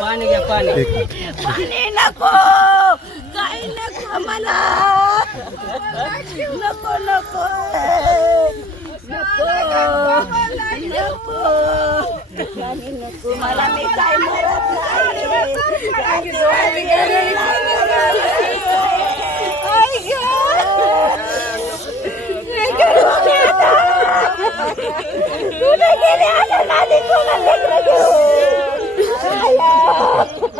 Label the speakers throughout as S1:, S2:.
S1: पाणी घ्या पाणी
S2: पाणी नको काही नको मला नको नको नको नको नको मला मी काय मरत नाही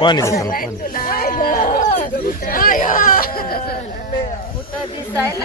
S3: पाणी दे पाणी
S2: दिसायला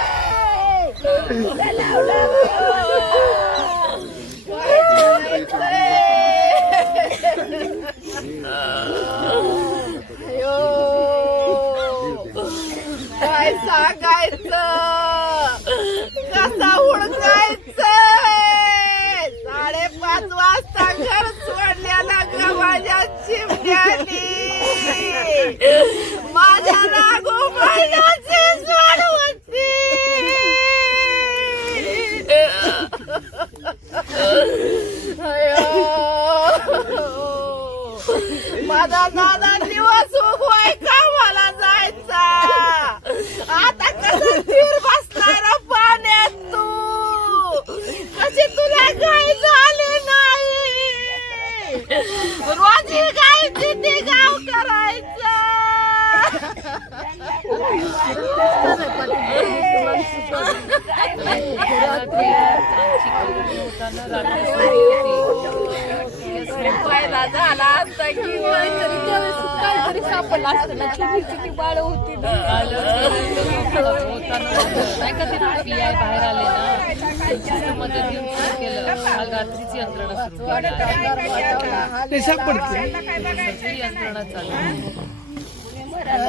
S2: सांगायचं कसा उडकायचं साडेपाच वाजता घर सोडल्याला ग माझ्या चिमण्यानी. माझ्या लागू महिन्याची सोड माझा दादा दिवस उगवायचा. झाला असता की काहीतरी सापडला असतं ना छोटी छोटी बाळ होती
S1: नाही का ते PI बाहेर आले ना सुरू केलं काल रात्रीच यंत्रणा सुरू यंत्रणा चालू